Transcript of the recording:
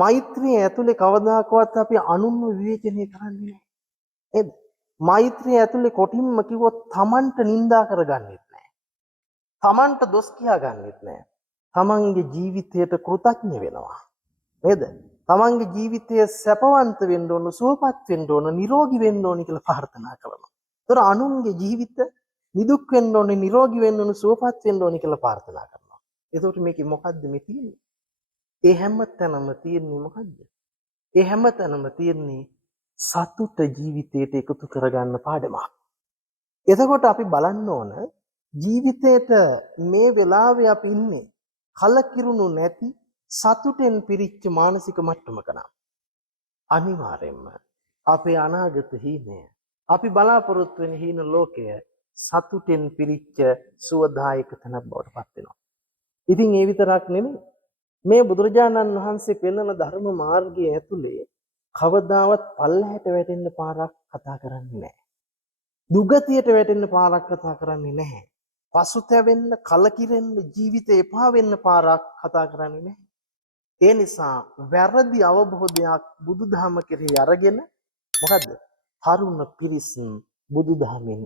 මෛත්‍රිය ඇතුලේ කවදාකවත් අපි අනුන්ව විවේචනය කරන්නේ නැහැ. නේද? මෛත්‍රිය ඇතුලේ කොටින්ම කිව්වොත් තමන්ට නිඳා කරගන්නෙත් නැහැ. තමන්ට දොස් කියාගන්නෙත් නැහැ. තමන්ගේ ජීවිතයට කෘතඥ වෙනවා. නේද? තමන්ගේ ජීවිතය සැපවන්ත වෙන්න ඕන, සුවපත් වෙන්න ඕන, නිරෝගී වෙන්න ඕන කියලා ප්‍රාර්ථනා කරනවා. ඒතර අනුන්ගේ ජීවිත නිදුක් වෙන්න ඕනේ, නිරෝගී වෙන්න ඕනේ, සුවපත් වෙන්න ඕනේ කියලා ප්‍රාර්ථනා කරනවා. එතකොට මේකේ මොකද්ද මේ තියෙන්නේ? ඒ හැම තැනම තියෙන්නේ මොකද්ද? ඒ හැම තැනම තියෙන්නේ සතුට ජීවිතයට එකතු කරගන්න පාඩමක්. එතකොට අපි බලන්න ඕන ජීවිතේට මේ වෙලාවේ අපි ඉන්නේ කලකිරුණු නැති සතුටෙන් පිරිච්ච මානසික මට්ටමක නම් අනිවාර්යෙන්ම අපේ අනාගත හීනය අපි බලාපොරොත්තු වෙන හීන ලෝකය සතුටෙන් පිරිච්ච සුවදායක තැනක් බවට පත් වෙනවා. ඉතින් ඒ විතරක් නෙමෙයි මේ බුදුරජාණන් වහන්සේ පෙන්වන ධර්ම මාර්ගයේ ඇතුලේ කවදාවත් පල්ලහැට වැටෙන්න පාරක් කතා කරන්නේ නැහැ. දුගතියට වැටෙන්න පාරක් කතා කරන්නේ නැහැ. පසුතැවෙන්න, කලකිරෙන්න, ජීවිතේ එපා වෙන්න පාරක් කතා කරන්නේ නැහැ. ඒ නිසා වැරදි අවබෝධයක් බුදුදහම කෙරෙහි අරගෙන මොකද්ද? තරුණ පිරිස් බුදුදහමෙන්